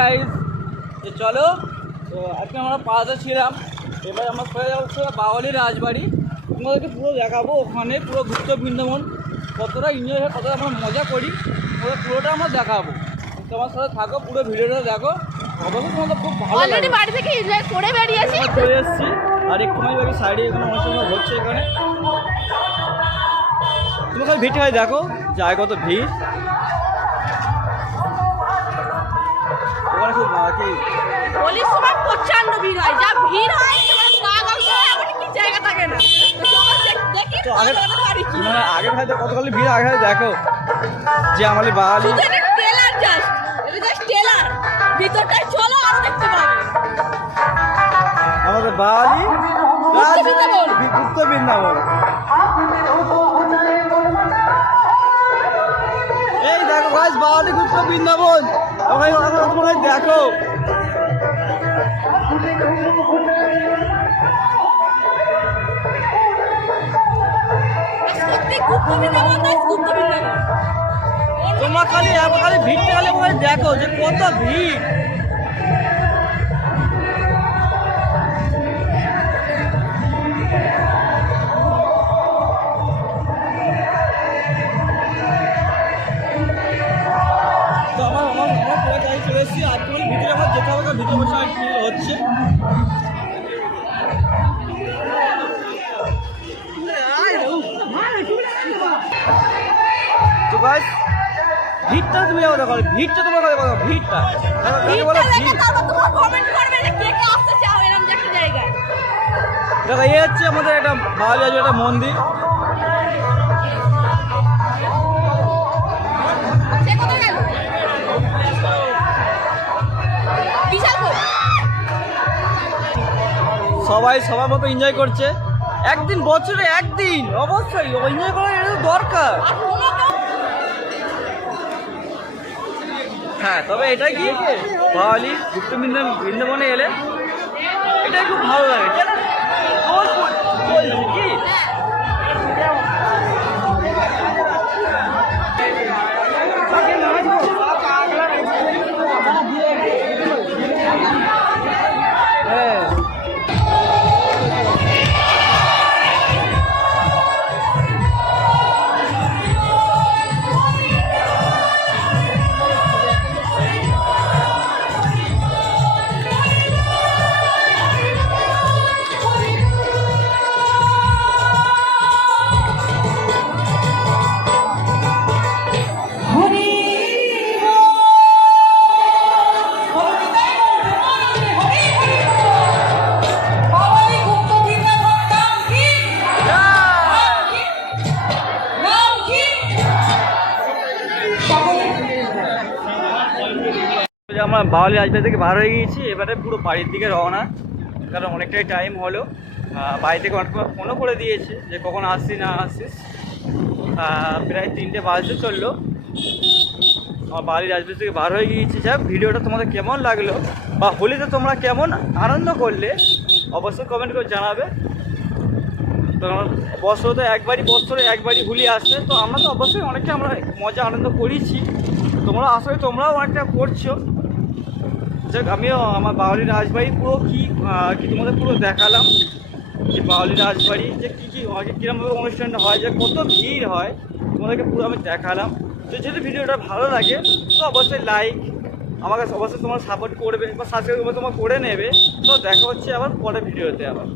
Guys, তো চলো। তো আজকে আমরা পাড়াতে ছিলাম, এবার আমরা চলে যাবো বাওয়ালি রাজবাড়ি। তোমাদেরকে পুরো দেখাবো ওখানে পুরো গুপ্ত বৃন্দাবন কতটা এনজয় হয়, কতটা আমরা মজা করি, পুরোটা আমরা দেখাবো। তোমার সাথে থাকো, পুরো ভিডিওটা দেখো, অবশ্যই তোমাদের খুব ভালো লাগবে। বাড়ি থেকে এনজয় করে বেরিয়েছি, চলে এসেছি আর একটু বাকি সাইডে এখানে অনুষ্ঠান হচ্ছে। এখানে তুমি খালি ভিড় হয় দেখো, যায় কত ভিড় ওখানে, খুব কি হোলির সময় প্রচন্ড ভিড় হয়, যা ভিড় হয় এমন কি জায়গা থাকে না। তো আগে মানে আগের ভাইতে কতখানি ভিড় আগে দেখো যে আমাদের বাঙালি ট্রেলার জাস্ট, এটা জাস্ট ট্রেলার, ভিতরটায় চলো আরো দেখতে পাবে। আমাদের বাঙালি গুপ্ত বৃন্দাবন। এই দেখো গাইস, বাঙালি গুপ্ত বৃন্দাবন তোমরা দেখো। তোমরা খালি ভিড়টা খালি দেখো যে কত ভিড়। তো আমার পুরো গাড়ি চলে এসেছি, আর তোমার ভিতরে আমার যেতে হবে, ভিতরে বসে হচ্ছে। তো গাইস, ভিড়টা তুমি দেখো, ভিড়টা তোমার কথা বলো, ভিড়টা দেখো। এই হচ্ছে আমাদের একটা বাঙালি একটা মন্দির। সবাই সবার মতো এনজয় করছে। একদিন বছরে একদিন অবশ্যই এনজয় করা, এটা তো দরকার। হ্যাঁ, তবে এটা কি বাওয়ালি গুপ্ত বৃন্দাবনে এলে এটাই খুব ভালো লাগে কি। আমরা বাওয়ালি রাজবাড়ি থেকে বার হয়ে গিয়েছি, এবারে পুরো বাড়ির দিকে রওনা, কারণ অনেকটাই টাইম হলো। বাড়ি থেকে অনেক ফোনও করে দিয়েছে যে কখন আসছিস না আসছিস। প্রায় 3টে বাজতে চললো, আমার বাড়ি রাজবাড়ি থেকে বার হয়ে গিয়েছি। যাক, ভিডিওটা তোমাদের কেমন লাগলো বা হোলিতে তোমরা কেমন আনন্দ করলে অবশ্যই কমেন্ট করে জানাবে। তো বছরে একবারই হোলি আসছে, তো আমরা তো অবশ্যই অনেকটা আমরা মজা আনন্দ করেছি। তোমরা আসলে তোমরাও অনেকটা করছো। যাক, আমিও আমার বাওয়ালি রাজবাড়ি পুরো কি তোমাদের পুরো দেখালাম যে বাওয়ালি রাজবাড়ি যে কী কীরকমভাবে অনুষ্ঠানটা হয়, যে কত ভিড় হয়, তোমাদেরকে পুরো আমি দেখালাম। তো যদি ভিডিওটা ভালো লাগে তো অবশ্যই লাইক, আমাকে অবশ্যই তোমরা সাপোর্ট করবে বা সাবস্ক্রাইব তোমরা করে নেবে। তো দেখা হচ্ছে আবার পরের ভিডিওতে আবার।